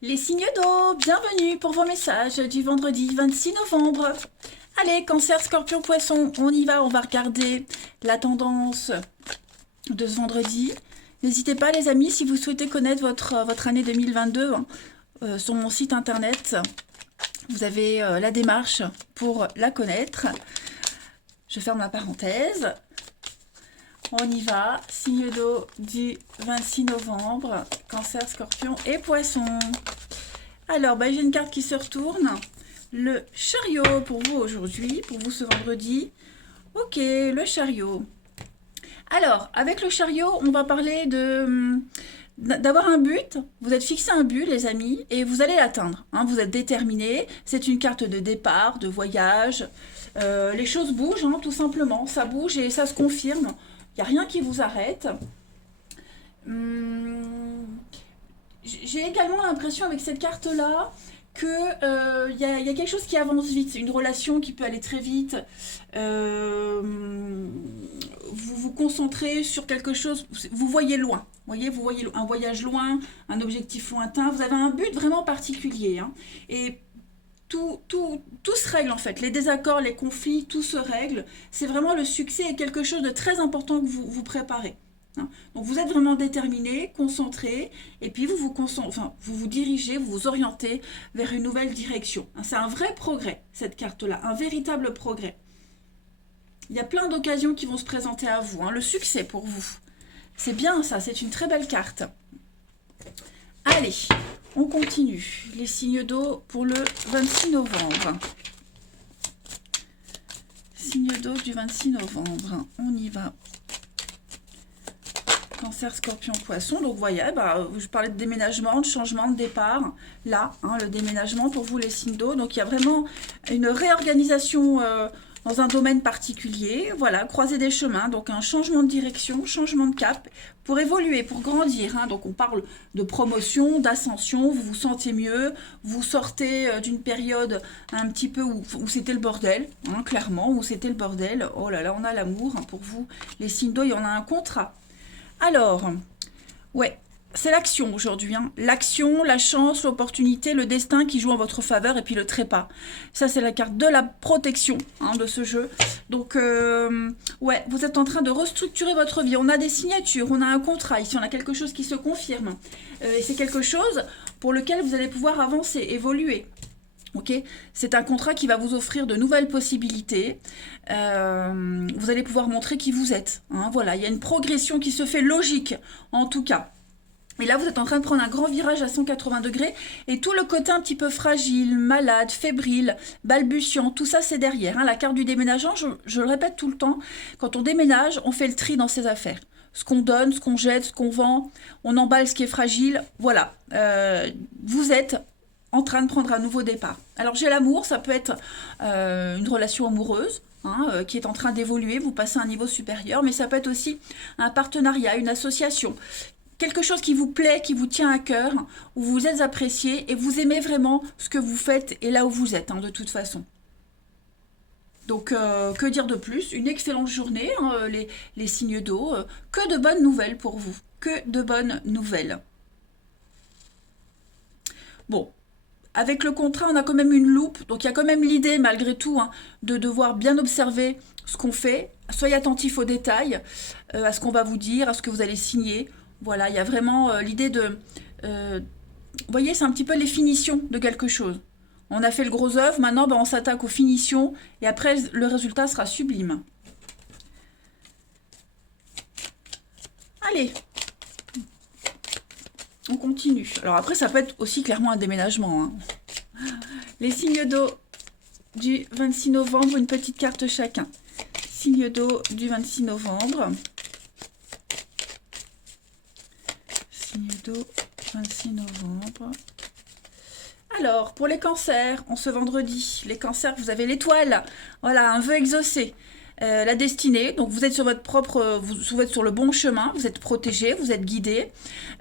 Les signes d'eau, bienvenue pour vos messages du vendredi 26 novembre. Allez, Cancer, Scorpion, Poisson, on y va, on va regarder la tendance de ce vendredi. N'hésitez pas les amis, si vous souhaitez connaître votre année 2022, sur mon site internet, vous avez la démarche pour la connaître. Je ferme la parenthèse. On y va, signe d'eau du 26 novembre, Cancer, Scorpion et Poisson. Alors, j'ai une carte qui se retourne. Le chariot pour vous aujourd'hui, pour vous ce vendredi. Ok, le chariot. Alors, avec le chariot, on va parler d'avoir un but. Vous êtes fixé un but, les amis, et vous allez l'atteindre. Vous êtes déterminé. C'est une carte de départ, de voyage. Les choses bougent, tout simplement. Ça bouge et ça se confirme. Il n'y a rien qui vous arrête. J'ai également l'impression avec cette carte-là que y a quelque chose qui avance vite, une relation qui peut aller très vite. Vous vous concentrez sur quelque chose, vous voyez loin. Vous voyez un voyage loin, un objectif lointain. Vous avez un but vraiment particulier. Et tout se règle en fait. Les désaccords, les conflits, tout se règle. C'est vraiment le succès et quelque chose de très important que vous préparez. Donc vous êtes vraiment déterminé, concentré, et puis vous vous dirigez, vous vous orientez vers une nouvelle direction. C'est un vrai progrès, cette carte-là, un véritable progrès. Il y a plein d'occasions qui vont se présenter à vous. Le succès pour vous. C'est bien ça, c'est une très belle carte. Allez, on continue. Les signes d'eau pour le 26 novembre. Signe d'eau du 26 novembre. On y va. Cancer, Scorpion, Poisson. Donc, vous voyez, je parlais de déménagement, de changement de départ. Là, le déménagement pour vous, les signes d'eau. Donc, il y a vraiment une réorganisation dans un domaine particulier. Voilà, croiser des chemins. Donc, un changement de direction, changement de cap pour évoluer, pour grandir. Donc, on parle de promotion, d'ascension. Vous vous sentez mieux. Vous sortez d'une période un petit peu où c'était le bordel. Clairement, où c'était le bordel. Oh là là, on a l'amour. Pour vous, les signes d'eau, il y en a un contrat. Alors, ouais, c'est l'action aujourd'hui. L'action, la chance, l'opportunité, le destin qui joue en votre faveur et puis le trépas. Ça, c'est la carte de la protection de ce jeu. Donc, ouais, vous êtes en train de restructurer votre vie. On a des signatures, on a un contrat. Ici, on a quelque chose qui se confirme. Et c'est quelque chose pour lequel vous allez pouvoir avancer, évoluer. Ok, c'est un contrat qui va vous offrir de nouvelles possibilités. Vous allez pouvoir montrer qui vous êtes. Voilà, il y a une progression qui se fait logique, en tout cas. Et là, vous êtes en train de prendre un grand virage à 180 degrés et tout le côté un petit peu fragile, malade, fébrile, balbutiant, tout ça, c'est derrière. La carte du déménagement, je le répète tout le temps, quand on déménage, on fait le tri dans ses affaires. Ce qu'on donne, ce qu'on jette, ce qu'on vend, on emballe ce qui est fragile. Voilà, vous êtes en train de prendre un nouveau départ. Alors j'ai l'amour, ça peut être une relation amoureuse qui est en train d'évoluer, vous passez à un niveau supérieur, mais ça peut être aussi un partenariat, une association, quelque chose qui vous plaît, qui vous tient à cœur, où vous êtes apprécié et vous aimez vraiment ce que vous faites et là où vous êtes, de toute façon. Donc, que dire de plus? Une excellente journée, les signes d'eau. Que de bonnes nouvelles pour vous. Que de bonnes nouvelles. Bon, avec le contrat, on a quand même une loupe, donc il y a quand même l'idée, malgré tout, de devoir bien observer ce qu'on fait. Soyez attentifs aux détails, à ce qu'on va vous dire, à ce que vous allez signer. Voilà, il y a vraiment l'idée de... vous voyez, c'est un petit peu les finitions de quelque chose. On a fait le gros œuvre, maintenant on s'attaque aux finitions, et après le résultat sera sublime. Allez, on continue. Alors après, ça peut être aussi clairement un déménagement. Les signes d'eau du 26 novembre, une petite carte chacun. Signe d'eau du 26 novembre. Signe d'eau 26 novembre. Alors, pour les cancers, en ce vendredi, les cancers, vous avez l'étoile. Voilà, un vœu exaucé. La destinée, donc vous êtes sur votre propre, vous êtes sur le bon chemin, vous êtes protégé, vous êtes guidé.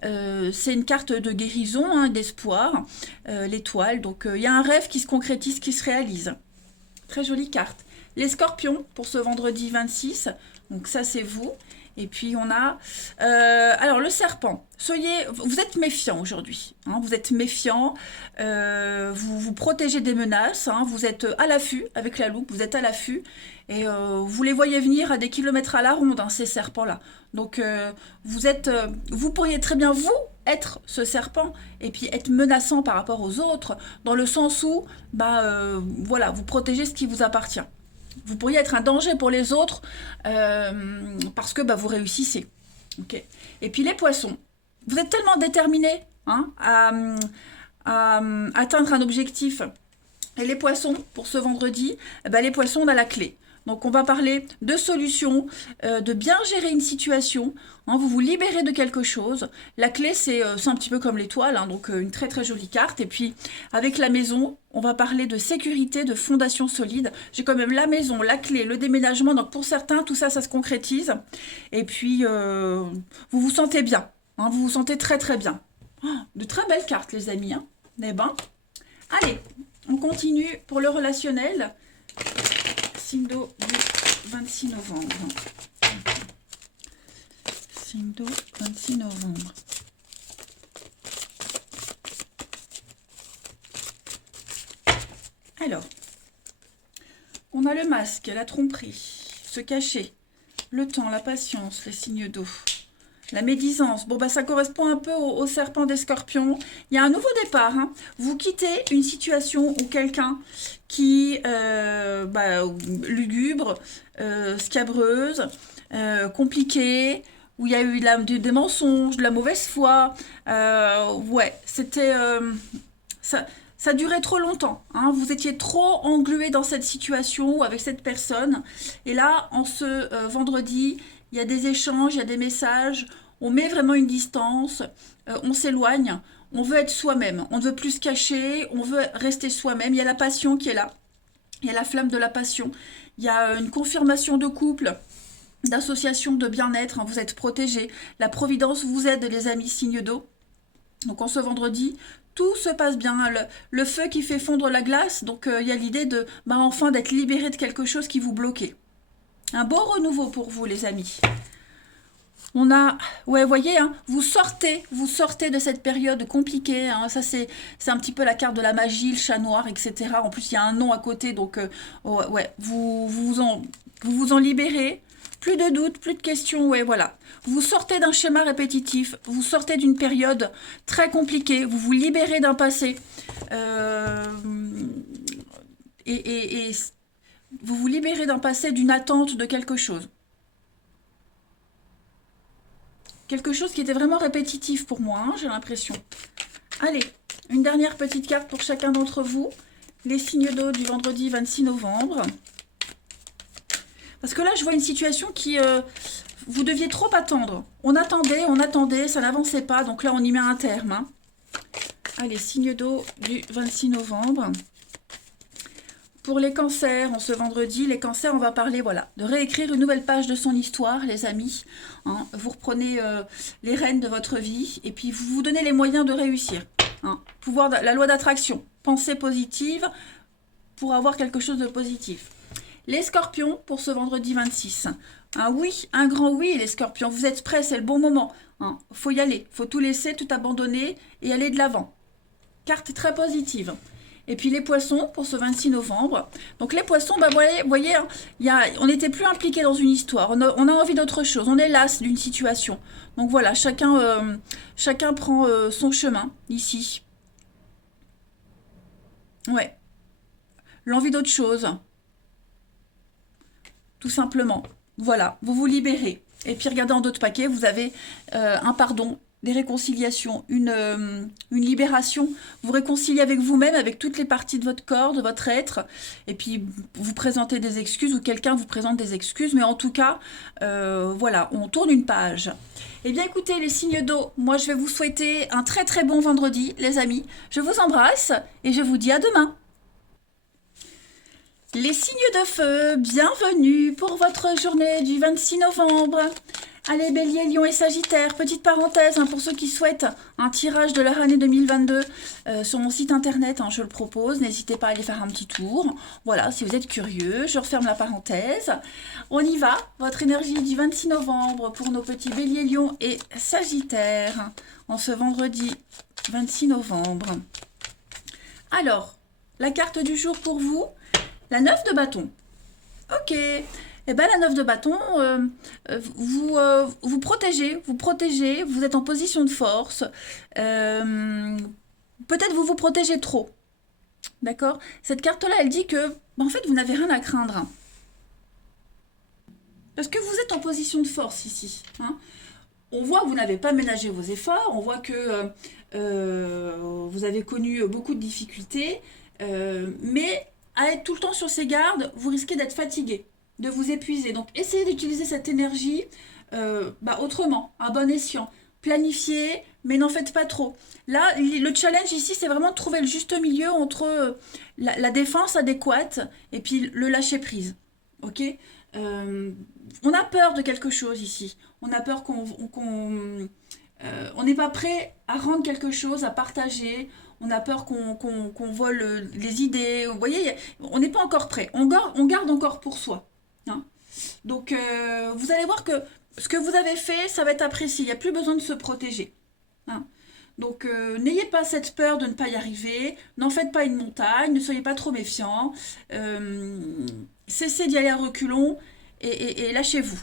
C'est une carte de guérison, d'espoir, l'étoile. Donc il y a un rêve qui se concrétise, qui se réalise. Très jolie carte. Les scorpions pour ce vendredi 26, donc ça c'est vous. Et puis on a... alors le serpent, vous êtes méfiant aujourd'hui, hein, vous êtes méfiant, vous vous protégez des menaces, hein, vous êtes à l'affût avec la loupe, vous êtes à l'affût, et vous les voyez venir à des kilomètres à la ronde, hein, ces serpents-là. Donc vous pourriez très bien vous être ce serpent et puis être menaçant par rapport aux autres, dans le sens où voilà, vous protégez ce qui vous appartient. Vous pourriez être un danger pour les autres parce que vous réussissez. Okay. Et puis les poissons, vous êtes tellement déterminés, hein, à atteindre un objectif. Et les poissons, pour ce vendredi, les poissons, on a la clé. Donc on va parler de solutions, de bien gérer une situation, hein, vous vous libérez de quelque chose. La clé, c'est un petit peu comme l'étoile, hein, donc une très très jolie carte. Et puis avec la maison, on va parler de sécurité, de fondation solide. J'ai quand même la maison, la clé, le déménagement, donc pour certains, tout ça, ça se concrétise. Et puis vous vous sentez bien, hein, vous vous sentez très très bien. Oh, de très belles cartes les amis, hein. Eh ben, allez, on continue pour le relationnel. Signe d'eau du 26 novembre. Signe d'eau 26 novembre. Alors, on a le masque, la tromperie, se cacher, le temps, la patience, les signes d'eau. La médisance, bon ça correspond un peu au serpent des scorpions. Il y a un nouveau départ, hein. Vous quittez une situation où quelqu'un qui lugubre, scabreuse, compliquée, où il y a eu des mensonges, de la mauvaise foi. Ouais, c'était... ça durait trop longtemps, hein. Vous étiez trop englué dans cette situation ou avec cette personne. Et là, en ce vendredi, il y a des échanges, il y a des messages, on met vraiment une distance, on s'éloigne, on veut être soi-même, on ne veut plus se cacher, on veut rester soi-même. Il y a la passion qui est là, il y a la flamme de la passion, il y a une confirmation de couple, d'association, de bien-être, hein, vous êtes protégés, la providence vous aide les amis signes d'eau. Donc en ce vendredi, tout se passe bien, le feu qui fait fondre la glace, donc il y a l'idée de enfin d'être libéré de quelque chose qui vous bloquait. Un beau renouveau pour vous, les amis. On a, ouais, voyez, hein, vous sortez de cette période compliquée. Hein, ça, c'est un petit peu la carte de la magie, le chat noir, etc. En plus, il y a un nom à côté, donc, ouais, vous vous en libérez. Plus de doutes, plus de questions, ouais, voilà. Vous sortez d'un schéma répétitif, vous sortez d'une période très compliquée, vous vous libérez d'un passé. Et vous vous libérez d'un passé, d'une attente de quelque chose. Quelque chose qui était vraiment répétitif pour moi, hein, j'ai l'impression. Allez, une dernière petite carte pour chacun d'entre vous. Les signes d'eau du vendredi 26 novembre. Parce que là, je vois une situation qui... vous deviez trop attendre. On attendait, ça n'avançait pas. Donc là, on y met un terme. Hein. Allez, signe d'eau du 26 novembre. Pour les cancers, en ce vendredi, les cancers, on va parler de réécrire une nouvelle page de son histoire, les amis. Hein. Vous reprenez les rênes de votre vie et puis vous vous donnez les moyens de réussir. Hein. Pouvoir, la loi d'attraction, pensée positive pour avoir quelque chose de positif. Les scorpions, pour ce vendredi 26. Un oui, un grand oui, les scorpions. Vous êtes prêts, c'est le bon moment. Hein. Faut y aller, faut tout laisser, tout abandonner et aller de l'avant. Carte très positive. Et puis les poissons pour ce 26 novembre. Donc les poissons, voyez, hein, on n'était plus impliqué dans une histoire. On a envie d'autre chose. On est las d'une situation. Donc voilà, chacun prend son chemin ici. Ouais. L'envie d'autre chose. Tout simplement. Voilà, vous vous libérez. Et puis regardez en d'autres paquets, vous avez un pardon, des réconciliations, une libération. Vous réconciliez avec vous-même, avec toutes les parties de votre corps, de votre être. Et puis vous présentez des excuses ou quelqu'un vous présente des excuses. Mais en tout cas, voilà, on tourne une page. Eh bien écoutez les signes d'eau, moi je vais vous souhaiter un très très bon vendredi les amis. Je vous embrasse et je vous dis à demain. Les signes de feu, bienvenue pour votre journée du 26 novembre. Allez, Bélier, Lion et Sagittaire, petite parenthèse pour ceux qui souhaitent un tirage de leur année 2022 sur mon site internet, je le propose, n'hésitez pas à aller faire un petit tour. Voilà, si vous êtes curieux, je referme la parenthèse. On y va, votre énergie du 26 novembre pour nos petits Bélier, Lion et Sagittaire en ce vendredi 26 novembre. Alors, la carte du jour pour vous, la 9 de bâton. Ok. Eh bien, la 9 de bâton, vous protégez, vous êtes en position de force. Peut-être vous protégez trop. D'accord? Cette carte-là, elle dit que, en fait, vous n'avez rien à craindre. Parce que vous êtes en position de force ici. On voit que vous n'avez pas ménagé vos efforts, on voit que vous avez connu beaucoup de difficultés, mais à être tout le temps sur ses gardes, vous risquez d'être fatigué, de vous épuiser. Donc essayez d'utiliser cette énergie autrement, à bon escient. Planifiez, mais n'en faites pas trop. Là, le challenge ici, c'est vraiment de trouver le juste milieu entre la défense adéquate et puis le lâcher-prise. Ok? On a peur de quelque chose ici. On a peur on n'est pas prêt à rendre quelque chose, à partager. On a peur qu'on vole les idées. Vous voyez, on n'est pas encore prêt. On garde encore pour soi. Donc, vous allez voir que ce que vous avez fait, ça va être apprécié. Il n'y a plus besoin de se protéger. Donc, n'ayez pas cette peur de ne pas y arriver. N'en faites pas une montagne. Ne soyez pas trop méfiants. Cessez d'y aller à reculons et lâchez-vous.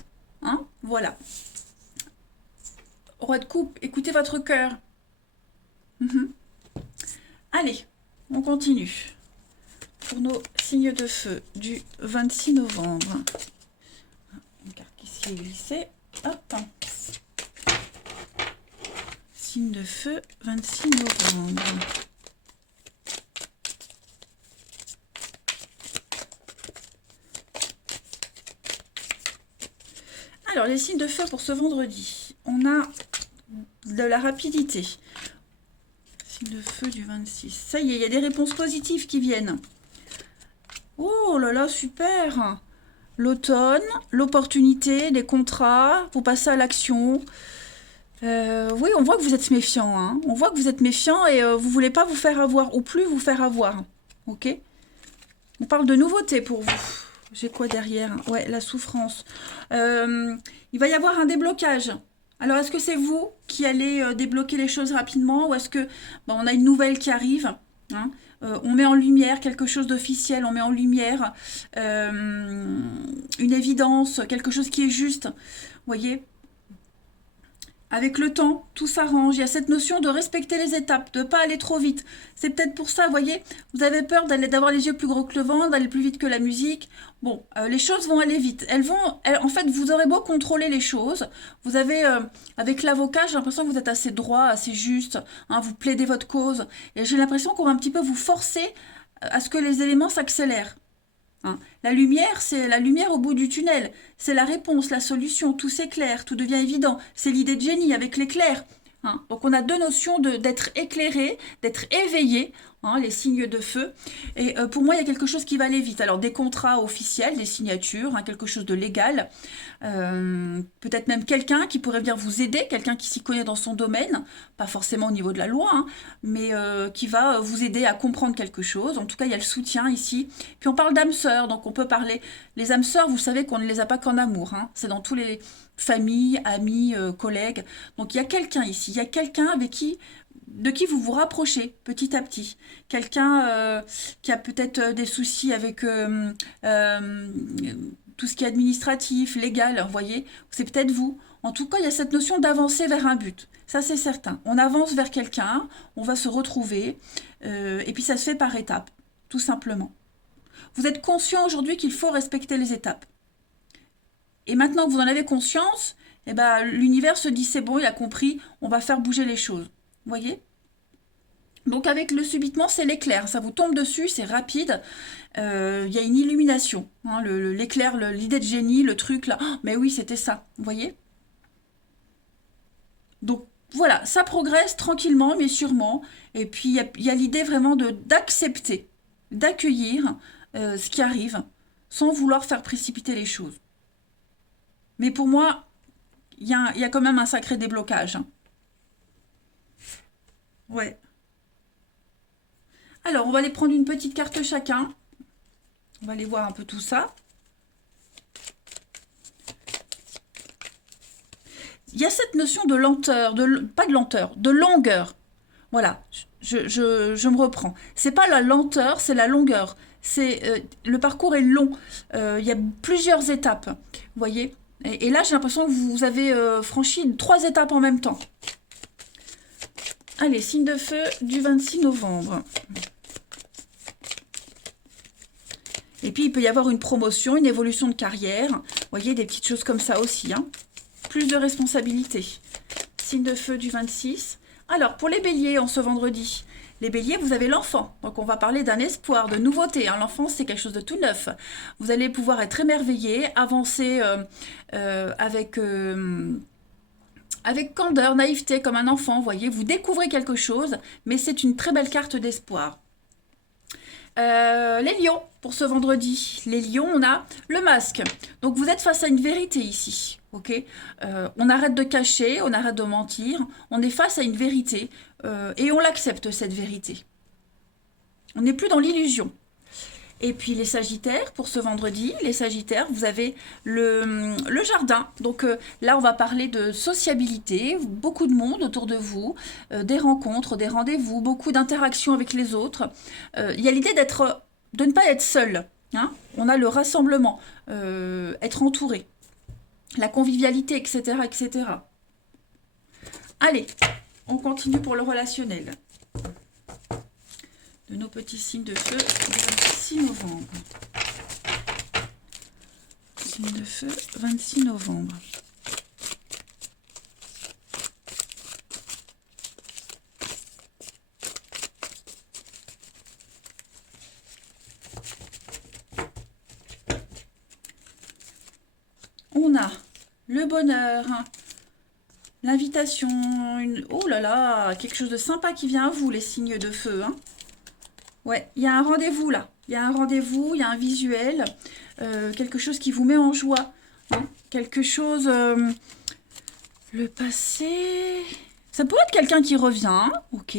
Voilà. Roi de coupe, écoutez votre cœur. Allez, on continue. Pour nos signes de feu du 26 novembre. Une carte qui s'y est glissée. Hop. Signe de feu, 26 novembre. Alors, les signes de feu pour ce vendredi. On a de la rapidité. Signe de feu du 26. Ça y est, il y a des réponses positives qui viennent. Oh là là, super! L'automne, l'opportunité, les contrats, vous passez à l'action. Oui, on voit que vous êtes méfiant. On voit que vous êtes méfiant et vous voulez pas vous faire avoir ou plus vous faire avoir. Ok? On parle de nouveauté pour vous. J'ai quoi derrière? Ouais, la souffrance. Il va y avoir un déblocage. Alors, est-ce que c'est vous qui allez débloquer les choses rapidement ou est-ce que on a une nouvelle qui arrive? On met en lumière quelque chose d'officiel, on met en lumière une évidence, quelque chose qui est juste. Vous voyez? Avec le temps, tout s'arrange. Il y a cette notion de respecter les étapes, de ne pas aller trop vite. C'est peut-être pour ça, vous voyez, vous avez peur d'avoir les yeux plus gros que le vent, d'aller plus vite que la musique. Bon, les choses vont aller vite. En fait, vous aurez beau contrôler les choses. Vous avez, avec l'avocat, j'ai l'impression que vous êtes assez droit, assez juste. Vous plaidez votre cause. Et j'ai l'impression qu'on va un petit peu vous forcer à ce que les éléments s'accélèrent. La lumière, c'est la lumière au bout du tunnel. C'est la réponse, la solution, tout s'éclaire, tout devient évident. C'est l'idée de génie avec l'éclair. Donc on a deux notions d'être éclairé, d'être éveillé, les signes de feu. Et pour moi, il y a quelque chose qui va aller vite. Alors des contrats officiels, des signatures, quelque chose de légal. Peut-être même quelqu'un qui pourrait venir vous aider, quelqu'un qui s'y connaît dans son domaine, pas forcément au niveau de la loi, mais qui va vous aider à comprendre quelque chose. En tout cas, il y a le soutien ici. Puis on parle d'âmes sœurs, donc on peut parler... Les âmes sœurs, vous savez qu'on ne les a pas qu'en amour. C'est dans tous les familles, amis, collègues. Donc il y a quelqu'un ici, il y a quelqu'un de qui vous vous rapprochez petit à petit. Quelqu'un qui a peut-être des soucis avec tout ce qui est administratif, légal, vous voyez, c'est peut-être vous. En tout cas, il y a cette notion d'avancer vers un but. Ça, c'est certain. On avance vers quelqu'un, on va se retrouver, et puis ça se fait par étapes, tout simplement. Vous êtes conscient aujourd'hui qu'il faut respecter les étapes. Et maintenant que vous en avez conscience, l'univers se dit c'est bon, il a compris, on va faire bouger les choses. Vous voyez? Donc avec le subitement, c'est l'éclair. Ça vous tombe dessus, c'est rapide. Il y a une illumination. L'éclair, l'idée de génie, le truc là. Oh, mais oui, c'était ça. Vous voyez? Donc voilà, ça progresse tranquillement, mais sûrement. Et puis il y a l'idée vraiment d'accepter, d'accueillir ce qui arrive, sans vouloir faire précipiter les choses. Mais pour moi, il y a quand même un sacré déblocage, hein. Ouais. Alors, on va aller prendre une petite carte chacun. On va aller voir un peu tout ça. Il y a cette notion de lenteur, pas de lenteur, de longueur. Voilà, je me reprends. C'est pas la lenteur, c'est la longueur. Le parcours est long. Il y a plusieurs étapes. Vous voyez? Et là, j'ai l'impression que vous avez franchi 3 étapes en même temps. Allez, signe de feu du 26 novembre. Et puis, il peut y avoir une promotion, une évolution de carrière. Vous voyez, des petites choses comme ça aussi, hein. Plus de responsabilités. Signe de feu du 26. Alors, pour les béliers, en ce vendredi, les béliers, vous avez l'enfant. Donc, on va parler d'un espoir, de nouveauté, hein. L'enfant, c'est quelque chose de tout neuf. Vous allez pouvoir être émerveillé, avancer avec candeur, naïveté, comme un enfant. Vous voyez, vous découvrez quelque chose, mais c'est une très belle carte d'espoir. Les lions, pour ce vendredi. Les lions, on a le masque. Donc, vous êtes face à une vérité ici. Ok, on arrête de cacher, on arrête de mentir. On est face à une vérité et on l'accepte, cette vérité. On n'est plus dans l'illusion. Et puis les sagittaires, pour ce vendredi, les sagittaires, vous avez le jardin. Donc là, on va parler de sociabilité, beaucoup de monde autour de vous, des rencontres, des rendez-vous, beaucoup d'interactions avec les autres. Il y a l'idée de ne pas être seul, hein. On a le rassemblement, être entouré, la convivialité, etc., etc. Allez, on continue pour le relationnel. De nos petits signes de feu du 26 novembre. Signe de feu, 26 novembre. On a le bonheur, l'invitation, oh là là, quelque chose de sympa qui vient à vous, les signes de feu, hein. Ouais, il y a un rendez-vous là. Il y a un rendez-vous, il y a un visuel, quelque chose qui vous met en joie, hein. Quelque chose... le passé... Ça pourrait être quelqu'un qui revient, ok.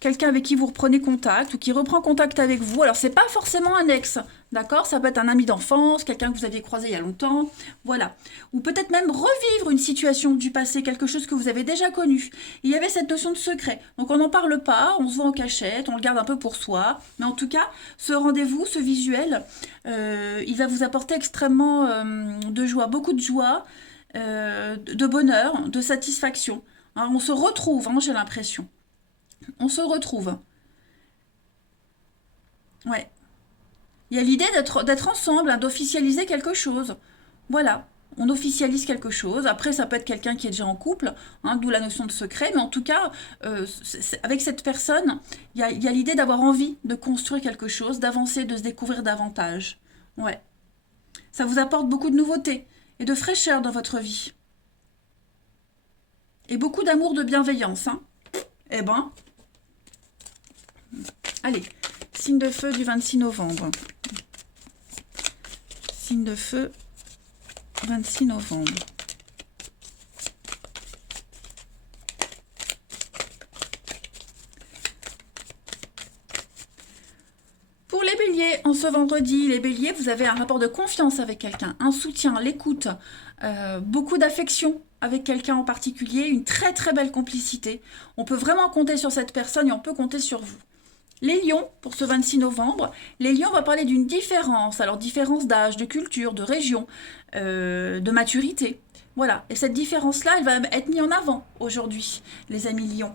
Quelqu'un avec qui vous reprenez contact ou qui reprend contact avec vous. Alors, c'est pas forcément un ex, d'accord? Ça peut être un ami d'enfance, quelqu'un que vous aviez croisé il y a longtemps, voilà. Ou peut-être même revivre une situation du passé, quelque chose que vous avez déjà connu. Il y avait cette notion de secret. Donc, on n'en parle pas, on se voit en cachette, on le garde un peu pour soi. Mais en tout cas, ce rendez-vous, ce visuel, il va vous apporter extrêmement de joie, beaucoup de joie, de bonheur, de satisfaction. Hein, on se retrouve, hein, j'ai l'impression. On se retrouve. Ouais. Il y a l'idée d'être ensemble, hein, d'officialiser quelque chose. Voilà. On officialise quelque chose. Après, ça peut être quelqu'un qui est déjà en couple, hein, d'où la notion de secret. Mais en tout cas, avec cette personne, il y a l'idée d'avoir envie de construire quelque chose, d'avancer, de se découvrir davantage. Ouais. Ça vous apporte beaucoup de nouveautés et de fraîcheur dans votre vie. Et beaucoup d'amour, de bienveillance, hein. Eh ben, allez, signe de feu du 26 novembre. Signe de feu, 26 novembre. Pour les béliers, en ce vendredi, les béliers, vous avez un rapport de confiance avec quelqu'un, un soutien, l'écoute, beaucoup d'affection avec quelqu'un en particulier, une très très belle complicité. On peut vraiment compter sur cette personne et on peut compter sur vous. Les lions, pour ce 26 novembre, les lions, on va parler d'une différence. Alors, différence d'âge, de culture, de région, de maturité. Voilà. Et cette différence-là, elle va être mise en avant aujourd'hui, les amis lions.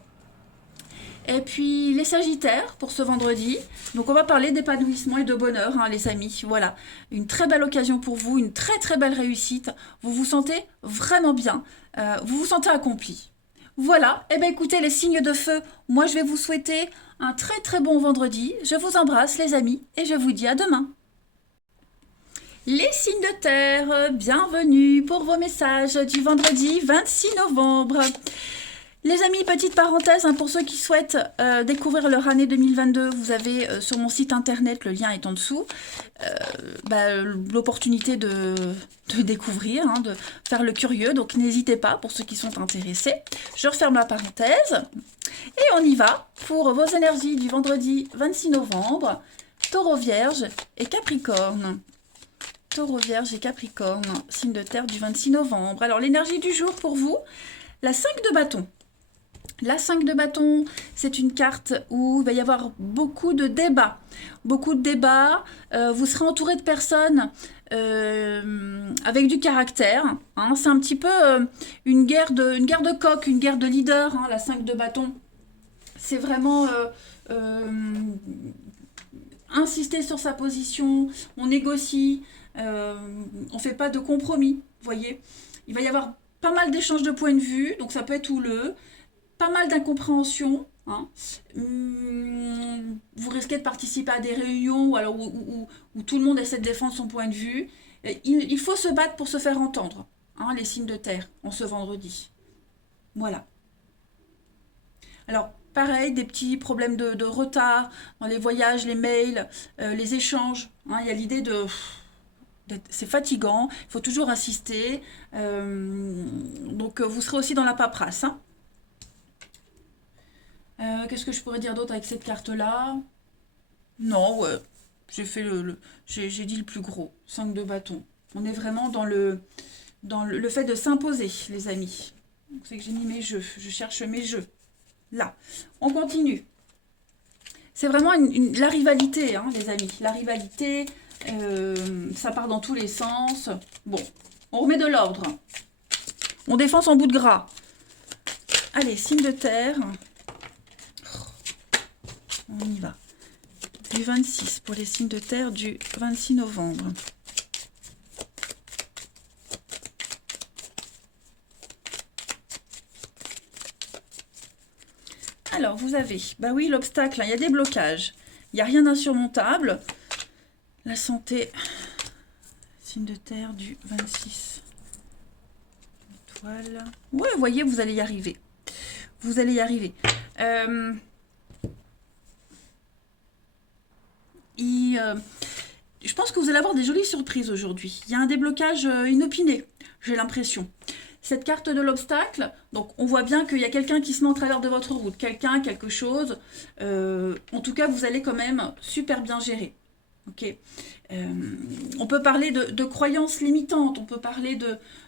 Et puis, les sagittaires, pour ce vendredi. Donc, on va parler d'épanouissement et de bonheur, hein, les amis. Voilà. Une très belle occasion pour vous, une très très belle réussite. Vous vous sentez vraiment bien. Vous vous sentez accompli. Voilà, eh bien écoutez les signes de feu, moi je vais vous souhaiter un très très bon vendredi. Je vous embrasse les amis et je vous dis à demain. Les signes de terre, bienvenue pour vos messages du vendredi 26 novembre. Les amis, petite parenthèse, hein, pour ceux qui souhaitent découvrir leur année 2022, vous avez sur mon site internet, le lien est en dessous, l'opportunité de découvrir, hein, de faire le curieux, donc n'hésitez pas pour ceux qui sont intéressés. Je referme la parenthèse et on y va pour vos énergies du vendredi 26 novembre, Taureau, Vierge et Capricorne. Taureau, Vierge et Capricorne, signe de terre du 26 novembre. Alors l'énergie du jour pour vous, la 5 de bâton. La 5 de bâton, c'est une carte où il va y avoir beaucoup de débats. Beaucoup de débats. Vous serez entouré de personnes avec du caractère. Hein. C'est un petit peu une guerre de coq, une guerre de leader, hein, la 5 de bâton. C'est vraiment insister sur sa position, on négocie, on ne fait pas de compromis, vous voyez. Il va y avoir pas mal d'échanges de points de vue, donc ça peut être houleux. Pas mal d'incompréhension. Hein. Vous risquez de participer à des réunions où tout le monde essaie de défendre son point de vue. Il faut se battre pour se faire entendre, hein, les signes de terre, en ce vendredi. Voilà. Alors, pareil, des petits problèmes de retard dans les voyages, les mails, les échanges. Hein, il y a l'idée de... C'est fatigant, il faut toujours insister. Donc, vous serez aussi dans la paperasse. Hein. Qu'est-ce que je pourrais dire d'autre avec cette carte-là? Non, ouais. J'ai fait j'ai dit le plus gros. 5 de bâton. On est vraiment dans le fait de s'imposer, les amis. C'est que j'ai mis mes jeux. Je cherche mes jeux. Là. On continue. C'est vraiment la rivalité, hein, les amis. La rivalité, ça part dans tous les sens. Bon, on remet de l'ordre. On défend son bout de gras. Allez, signe de terre. On y va. Du 26 pour les signes de terre du 26 novembre. Alors, vous avez, bah oui, l'obstacle, hein, il y a des blocages. Il n'y a rien d'insurmontable. La santé, signe de terre du 26. Étoile. Ouais, vous voyez, vous allez y arriver. Vous allez y arriver. Je pense que vous allez avoir des jolies surprises aujourd'hui. Il y a un déblocage inopiné, j'ai l'impression. Cette carte de l'obstacle, donc on voit bien qu'il y a quelqu'un qui se met en travers de votre route. Quelqu'un, quelque chose. En tout cas, vous allez quand même super bien gérer. Okay. On peut parler de croyances limitantes, on peut parler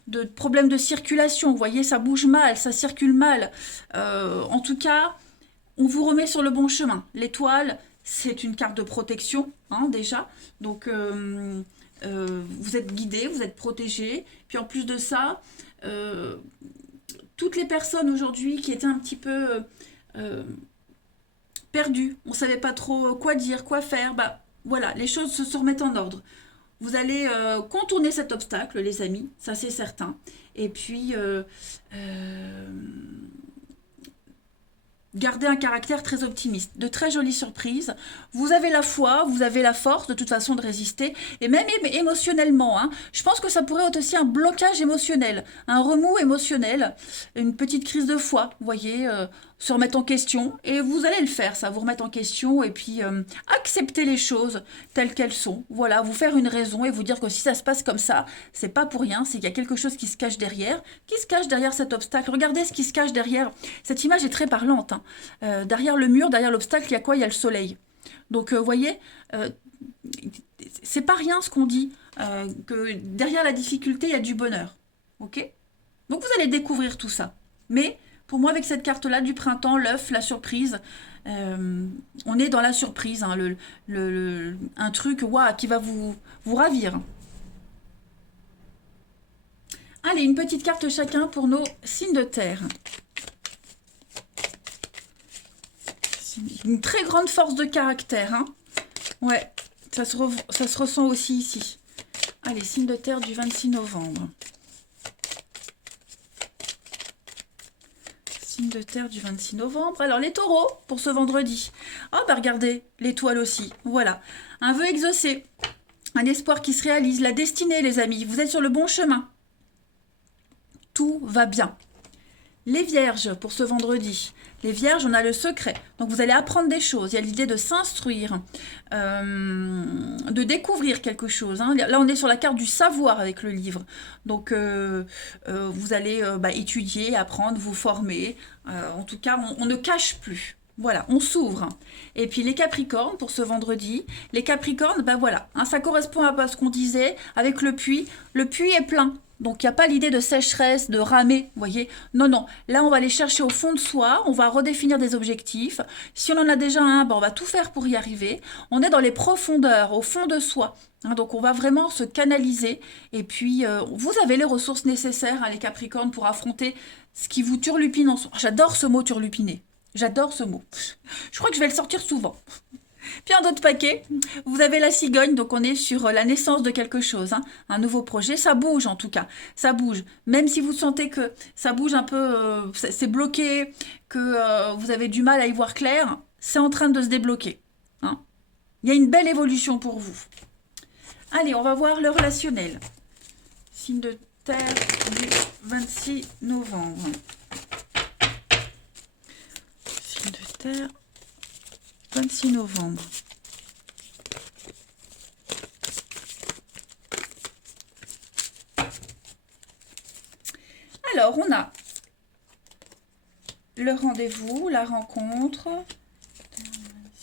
de problèmes de circulation. Vous voyez, ça bouge mal, ça circule mal. En tout cas, on vous remet sur le bon chemin. L'étoile, c'est une carte de protection, hein, déjà. Donc, vous êtes guidé, vous êtes protégé. Puis en plus de ça, toutes les personnes aujourd'hui qui étaient un petit peu perdues, on ne savait pas trop quoi dire, quoi faire, bah voilà, les choses se remettent en ordre. Vous allez contourner cet obstacle, les amis, ça c'est certain. Et puis, gardez un caractère très optimiste, de très jolies surprises. Vous avez la foi, vous avez la force de toute façon de résister, et même émotionnellement. Hein, je pense que ça pourrait être aussi un blocage émotionnel, un remous émotionnel, une petite crise de foi, vous voyez, se remettre en question. Et vous allez le faire, ça, vous remettre en question, et puis accepter les choses telles qu'elles sont. Voilà, vous faire une raison et vous dire que si ça se passe comme ça, c'est pas pour rien, c'est qu'il y a quelque chose qui se cache derrière, cet obstacle. Regardez ce qui se cache derrière. Cette image est très parlante. Hein. Derrière le mur, derrière l'obstacle, il y a quoi? Il y a le soleil. Donc, vous voyez, c'est pas rien ce qu'on dit, que derrière la difficulté, il y a du bonheur. Ok? Donc, vous allez découvrir tout ça. Mais, pour moi, avec cette carte-là du printemps, l'œuf, la surprise, on est dans la surprise, hein, un truc qui va vous ravir. Allez, une petite carte chacun pour nos signes de terre. Une très grande force de caractère. Hein. Ouais, ça se ressent aussi ici. Allez, signe de terre du 26 novembre. Signe de terre du 26 novembre. Alors, les taureaux, pour ce vendredi. Oh, bah regardez, l'étoile aussi. Voilà. Un vœu exaucé. Un espoir qui se réalise. La destinée, les amis. Vous êtes sur le bon chemin. Tout va bien. Les vierges, pour ce vendredi. Les vierges, on a le secret. Donc, vous allez apprendre des choses. Il y a l'idée de s'instruire, de découvrir quelque chose. Hein. Là, on est sur la carte du savoir avec le livre. Donc, vous allez étudier, apprendre, vous former. En tout cas, on ne cache plus. Voilà, on s'ouvre. Et puis les Capricornes, pour ce vendredi. Les Capricornes, ben voilà, hein, ça correspond à ce qu'on disait avec le puits. Le puits est plein. Donc, il n'y a pas l'idée de sécheresse, de ramer, vous voyez. Non, non. Là, on va aller chercher au fond de soi. On va redéfinir des objectifs. Si on en a déjà un, ben, on va tout faire pour y arriver. On est dans les profondeurs, au fond de soi. Hein, donc, on va vraiment se canaliser. Et puis, vous avez les ressources nécessaires, hein, les Capricornes, pour affronter ce qui vous turlupine en soi. J'adore ce mot turlupiner. J'adore ce mot. Je crois que je vais le sortir souvent. Puis en d'autres paquets, vous avez la cigogne, donc on est sur la naissance de quelque chose, hein, un nouveau projet. Ça bouge en tout cas, ça bouge. Même si vous sentez que ça bouge un peu, c'est bloqué, que vous avez du mal à y voir clair, c'est en train de se débloquer. Hein. Il y a une belle évolution pour vous. Allez, on va voir le relationnel. Signe de terre du 26 novembre. Signe de terre. 26 novembre. Alors, on a le rendez-vous, la rencontre.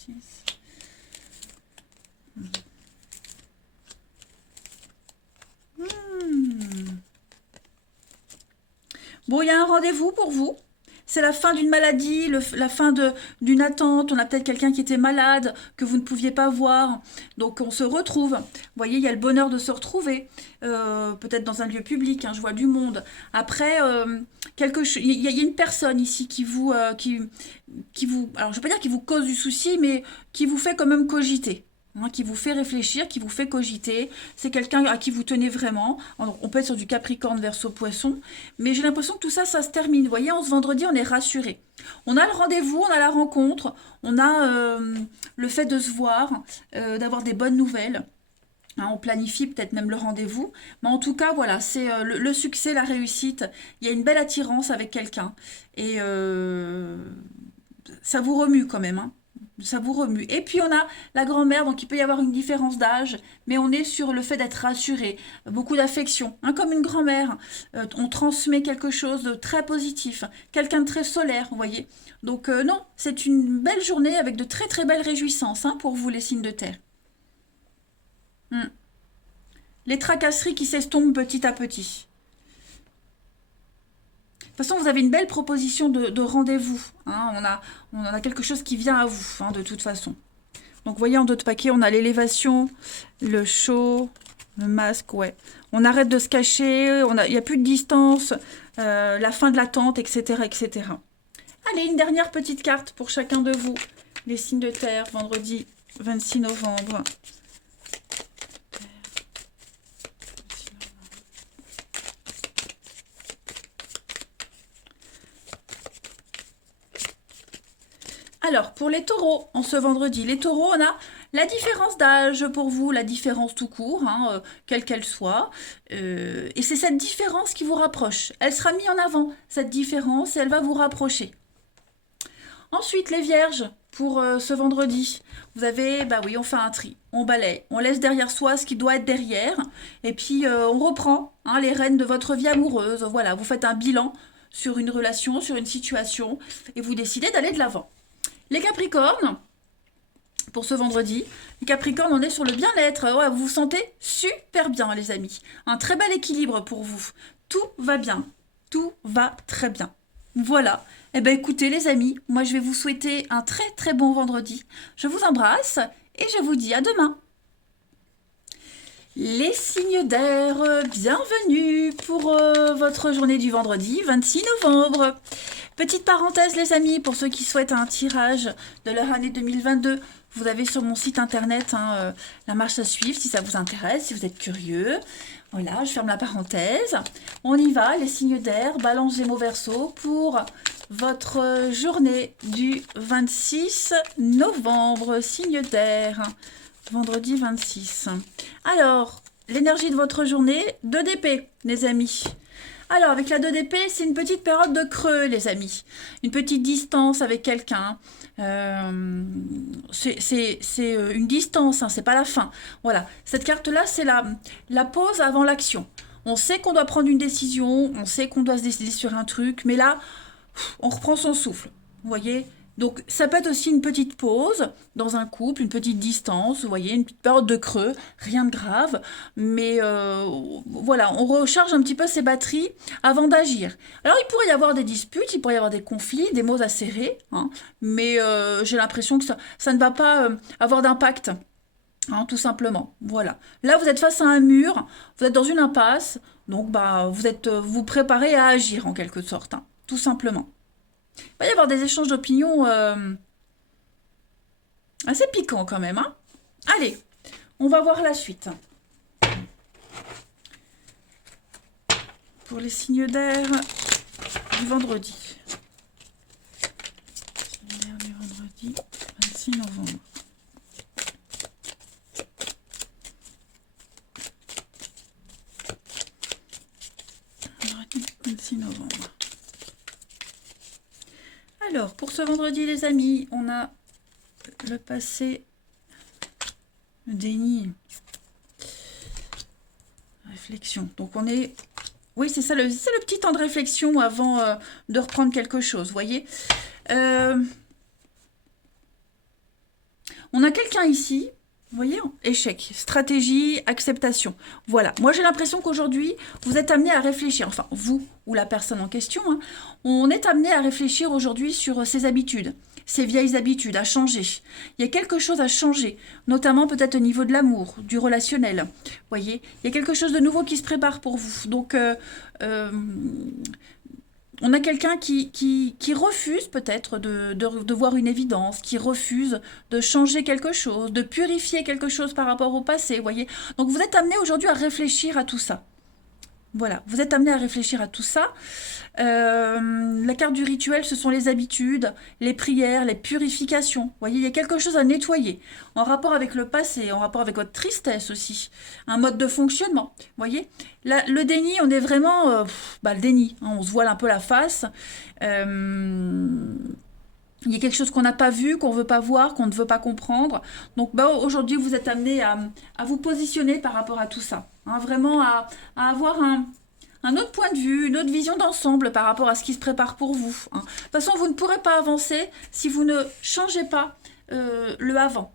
26. Bon, il y a un rendez-vous pour vous. C'est la fin d'une maladie, la fin d'une attente. On a peut-être quelqu'un qui était malade, que vous ne pouviez pas voir. Donc, on se retrouve. Vous voyez, il y a le bonheur de se retrouver. Peut-être dans un lieu public, hein, je vois du monde. Après, il y a une personne ici qui vous... alors, je ne vais pas dire qui vous cause du souci, mais qui vous fait quand même cogiter. Hein, qui vous fait réfléchir, qui vous fait cogiter. C'est quelqu'un à qui vous tenez vraiment. Alors, on peut être sur du Capricorne, Verseau, Poisson. Mais j'ai l'impression que tout ça, ça se termine. Vous voyez, ce vendredi, on est rassuré. On a le rendez-vous, on a la rencontre, on a le fait de se voir, d'avoir des bonnes nouvelles. Hein, on planifie peut-être même le rendez-vous. Mais en tout cas, voilà, c'est le succès, la réussite. Il y a une belle attirance avec quelqu'un. Et ça vous remue quand même, hein. Ça vous remue. Et puis on a la grand-mère, donc il peut y avoir une différence d'âge, mais on est sur le fait d'être rassuré, beaucoup d'affection, hein, comme une grand-mère. On transmet quelque chose de très positif, quelqu'un de très solaire, vous voyez. Donc non, c'est une belle journée avec de très très belles réjouissances, hein, pour vous les signes de terre. Les tracasseries qui s'estompent petit à petit. De toute façon, vous avez une belle proposition de rendez-vous. Hein. On a quelque chose qui vient à vous, hein, de toute façon. Donc, vous voyez, en d'autres paquets, on a l'élévation, le chaud, le masque, ouais. On arrête de se cacher, il n'y a plus de distance, la fin de l'attente, etc., etc. Allez, une dernière petite carte pour chacun de vous. Les signes de terre, vendredi 26 novembre. Alors, pour les taureaux, en ce vendredi, les taureaux, on a la différence d'âge pour vous, la différence tout court, hein, quelle qu'elle soit. Et c'est cette différence qui vous rapproche. Elle sera mise en avant, cette différence, et elle va vous rapprocher. Ensuite, les vierges, pour ce vendredi, vous avez, bah oui, on fait un tri, on balaye, on laisse derrière soi ce qui doit être derrière, et puis on reprend, hein, les rênes de votre vie amoureuse. Voilà, vous faites un bilan sur une relation, sur une situation, et vous décidez d'aller de l'avant. Les Capricornes, pour ce vendredi, les Capricornes, on est sur le bien-être. Ouais, vous vous sentez super bien, les amis. Un très bel équilibre pour vous. Tout va bien. Tout va très bien. Voilà. Eh bien, écoutez, les amis, moi, je vais vous souhaiter un très, très bon vendredi. Je vous embrasse et je vous dis à demain. Les signes d'air, bienvenue pour votre journée du vendredi 26 novembre. Petite parenthèse les amis, pour ceux qui souhaitent un tirage de leur année 2022, vous avez sur mon site internet la marche à suivre si ça vous intéresse, si vous êtes curieux. Voilà, je ferme la parenthèse. On y va, les signes d'air, Balance, Gémeaux, Verseau pour votre journée du 26 novembre, signe d'air. Vendredi 26. Alors, l'énergie de votre journée, 2 d'épée, les amis. Alors, avec la 2 d'épée, c'est une petite période de creux, les amis. Une petite distance avec quelqu'un. C'est une distance, hein, c'est pas la fin. Voilà, cette carte-là, c'est la pause avant l'action. On sait qu'on doit prendre une décision, on sait qu'on doit se décider sur un truc, mais là, on reprend son souffle. Vous voyez? Donc, ça peut être aussi une petite pause dans un couple, une petite distance, vous voyez, une petite période de creux, rien de grave, mais voilà, on recharge un petit peu ses batteries avant d'agir. Alors, il pourrait y avoir des disputes, il pourrait y avoir des conflits, des mots acérés, hein, mais j'ai l'impression que ça ne va pas avoir d'impact, hein, tout simplement. Voilà. Là, vous êtes face à un mur, vous êtes dans une impasse, donc bah, vous préparez à agir en quelque sorte, hein, tout simplement. Il va y avoir des échanges d'opinions assez piquants quand même, hein. Allez, on va voir la suite. Pour les signes d'air du vendredi. Signes d'air du vendredi, 26 novembre. Vendredi, 26 novembre. Alors, pour ce vendredi, les amis, on a le passé, le déni, réflexion. Donc, on est... Oui, c'est ça, c'est le petit temps de réflexion avant de reprendre quelque chose, vous voyez. On a quelqu'un ici, vous voyez, échec, stratégie, acceptation. Voilà, moi j'ai l'impression qu'aujourd'hui, vous êtes amené à réfléchir, enfin vous ou la personne en question, hein, on est amené à réfléchir aujourd'hui sur ses habitudes, ses vieilles habitudes, à changer. Il y a quelque chose à changer, notamment peut-être au niveau de l'amour, du relationnel. Vous voyez, il y a quelque chose de nouveau qui se prépare pour vous. Donc, on a quelqu'un qui refuse peut-être de voir une évidence, qui refuse de changer quelque chose, de purifier quelque chose par rapport au passé, vous voyez. Donc vous êtes amené aujourd'hui à réfléchir à tout ça. Voilà, vous êtes amené à réfléchir à tout ça. La carte du rituel, ce sont les habitudes, les prières, les purifications. Vous voyez, il y a quelque chose à nettoyer en rapport avec le passé, en rapport avec votre tristesse aussi. Un mode de fonctionnement, vous voyez. Là, le déni, on est vraiment... le déni, hein, on se voile un peu la face. Il y a quelque chose qu'on n'a pas vu, qu'on ne veut pas voir, qu'on ne veut pas comprendre. Donc aujourd'hui, vous êtes amené à vous positionner par rapport à tout ça. Hein, vraiment à avoir un autre point de vue, une autre vision d'ensemble par rapport à ce qui se prépare pour vous. Hein. De toute façon, vous ne pourrez pas avancer si vous ne changez pas le avant.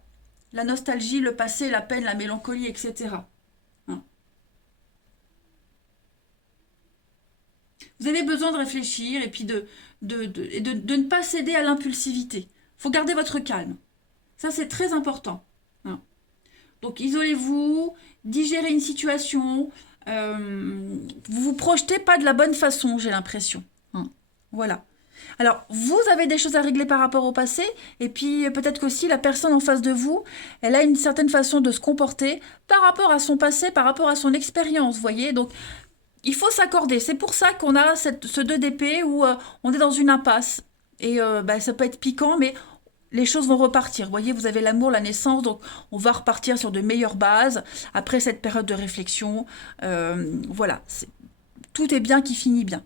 La nostalgie, le passé, la peine, la mélancolie, etc. Hein. Vous avez besoin de réfléchir et puis de ne pas céder à l'impulsivité. Il faut garder votre calme. Ça, c'est très important. Hein. Donc, isolez-vous, digérez une situation. Vous vous projetez pas de la bonne façon, j'ai l'impression. Hein. Voilà. Alors, vous avez des choses à régler par rapport au passé, et puis peut-être qu'aussi la personne en face de vous, elle a une certaine façon de se comporter par rapport à son passé, par rapport à son expérience, vous voyez. Donc, il faut s'accorder. C'est pour ça qu'on a ce 2 d'épée où on est dans une impasse. Et ça peut être piquant, mais les choses vont repartir. Vous voyez, vous avez l'amour, la naissance, donc on va repartir sur de meilleures bases après cette période de réflexion. Voilà, tout est bien qui finit bien.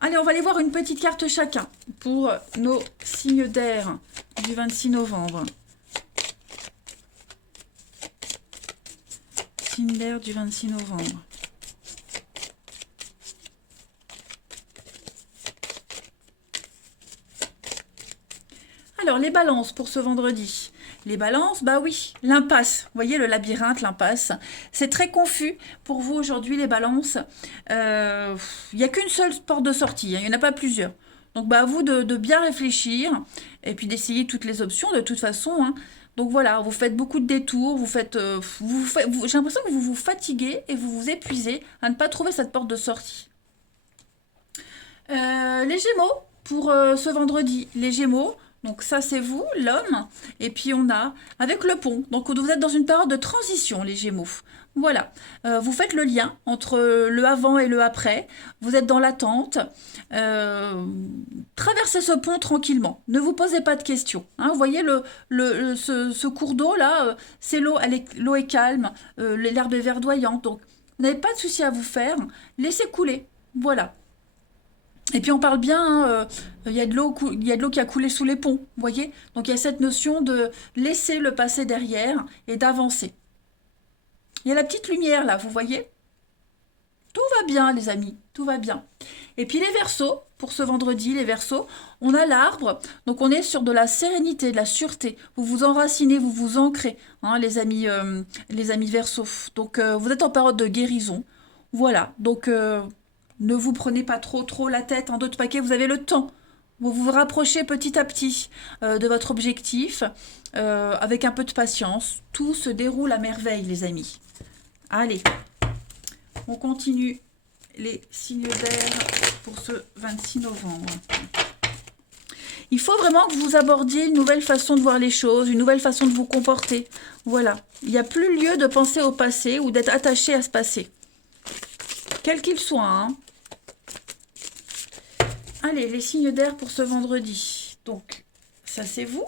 Allez, on va aller voir une petite carte chacun pour nos signes d'air du 26 novembre. Signe d'air du 26 novembre. Alors, les balances pour ce vendredi. Les balances, bah oui, l'impasse. Vous voyez, le labyrinthe, l'impasse. C'est très confus pour vous aujourd'hui, les balances. Il n'y a qu'une seule porte de sortie, hein, il n'y en a pas plusieurs. Donc, bah, à vous de bien réfléchir et puis d'essayer toutes les options de toute façon. Hein. Donc voilà, vous faites beaucoup de détours, j'ai l'impression que vous vous fatiguez et vous vous épuisez à ne pas trouver cette porte de sortie. Les Gémeaux, pour ce vendredi, les Gémeaux, donc ça c'est vous, l'homme, et puis on a avec le pont, donc vous êtes dans une période de transition, les Gémeaux. Voilà, vous faites le lien entre le avant et le après, vous êtes dans l'attente, traversez ce pont tranquillement, ne vous posez pas de questions. Hein, vous voyez ce cours d'eau là, c'est l'eau, l'eau est calme, l'herbe est verdoyante, donc Vous n'avez pas de souci à vous faire. Laissez couler. Voilà. Et puis on parle bien, hein, il y a de l'eau qui a coulé sous les ponts, vous voyez? Donc il y a cette notion de laisser le passé derrière et d'avancer. Il y a la petite lumière là, vous voyez? Tout va bien les amis, tout va bien. Et puis les Verseaux, pour ce vendredi, les Verseaux, on a l'arbre, donc on est sur de la sérénité, de la sûreté. Vous vous enracinez, vous vous ancrez, hein, les amis Verseaux. Donc vous êtes en période de guérison. Voilà, donc ne vous prenez pas trop la tête en d'autres paquets, vous avez le temps. Vous vous rapprochez petit à petit de votre objectif, avec un peu de patience. Tout se déroule à merveille, les amis. Allez, on continue les signes d'air pour ce 26 novembre. Il faut vraiment que vous abordiez une nouvelle façon de voir les choses, une nouvelle façon de vous comporter. Voilà, il n'y a plus lieu de penser au passé ou d'être attaché à ce passé. Quel qu'il soit, hein. Allez, les signes d'air pour ce vendredi. Donc, ça c'est vous.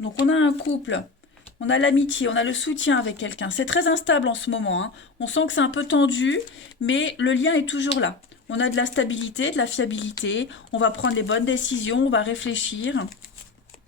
Donc, on a un couple, on a l'amitié, on a le soutien avec quelqu'un. C'est très instable en ce moment, hein. On sent que c'est un peu tendu, mais le lien est toujours là. On a de la stabilité, de la fiabilité. On va prendre les bonnes décisions, on va réfléchir.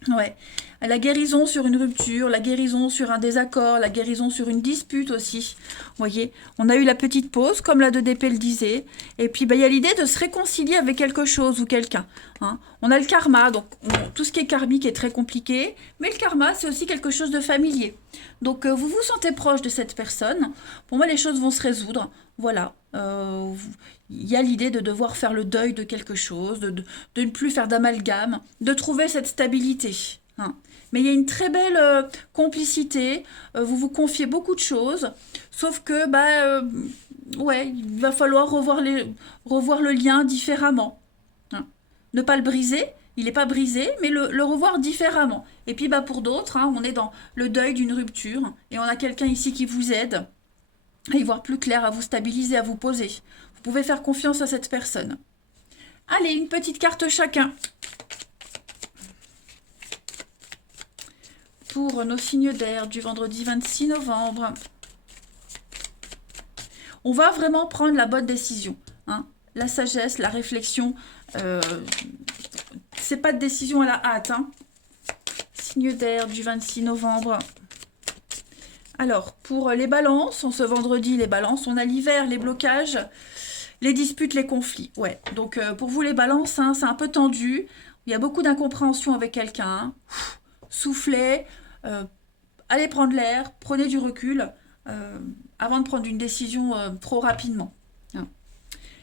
Ouais. La guérison sur une rupture, la guérison sur un désaccord, la guérison sur une dispute aussi. Vous voyez, on a eu la petite pause, comme la 2DP le disait. Et puis, il y a l'idée de se réconcilier avec quelque chose ou quelqu'un. Hein. On a le karma, donc tout ce qui est karmique est très compliqué. Mais le karma, c'est aussi quelque chose de familier. Donc, vous vous sentez proche de cette personne. Pour moi, les choses vont se résoudre. Voilà. Il y a l'idée de devoir faire le deuil de quelque chose, de ne plus faire d'amalgame, de trouver cette stabilité. Hein. Mais il y a une très belle complicité, vous vous confiez beaucoup de choses, sauf que ouais, il va falloir revoir le lien différemment. Hein. Ne pas le briser, il n'est pas brisé, mais le revoir différemment. Et puis pour d'autres, hein, on est dans le deuil d'une rupture, et on a quelqu'un ici qui vous aide à y voir plus clair, à vous stabiliser, à vous poser. Vous pouvez faire confiance à cette personne. Allez, une petite carte chacun. Pour nos signes d'air du vendredi 26 novembre. On va vraiment prendre la bonne décision. Hein. La sagesse, la réflexion. C'est pas de décision à la hâte. Hein. Signe d'air du 26 novembre. Alors, pour les balances, ce vendredi, les balances, on a l'hiver, les blocages, les disputes, les conflits. Ouais, donc pour vous, les balances, hein, c'est un peu tendu. Il y a beaucoup d'incompréhension avec quelqu'un. Hein. Soufflez. Allez prendre l'air, prenez du recul avant de prendre une décision trop rapidement. Hein.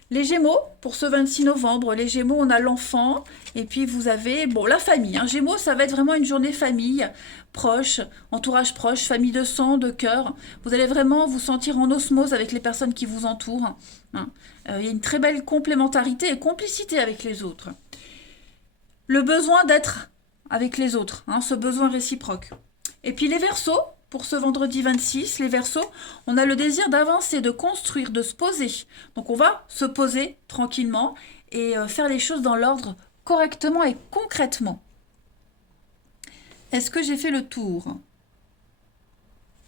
Les Gémeaux, pour ce 26 novembre, les Gémeaux, on a l'enfant et puis vous avez la famille. Hein. Gémeaux, ça va être vraiment une journée famille, proche, entourage proche, famille de sang, de cœur. Vous allez vraiment vous sentir en osmose avec les personnes qui vous entourent. Hein. Il y a une très belle complémentarité et complicité avec les autres. Le besoin d'être avec les autres, hein, ce besoin réciproque. Et puis les Verseaux, pour ce vendredi 26, les Verseaux, on a le désir d'avancer, de construire, de se poser. Donc on va se poser tranquillement et faire les choses dans l'ordre correctement et concrètement. Est-ce que j'ai fait le tour?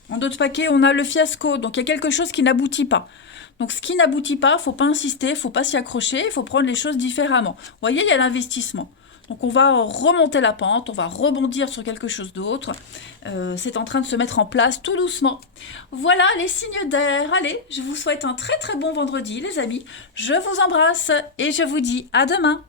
En d'autres paquets, on a le fiasco, donc il y a quelque chose qui n'aboutit pas. Donc ce qui n'aboutit pas, il ne faut pas insister, il ne faut pas s'y accrocher, il faut prendre les choses différemment. Vous voyez, il y a l'investissement. Donc on va remonter la pente, on va rebondir sur quelque chose d'autre. C'est en train de se mettre en place tout doucement. Voilà les signes d'air. Allez, je vous souhaite un très très bon vendredi les amis. Je vous embrasse et je vous dis à demain.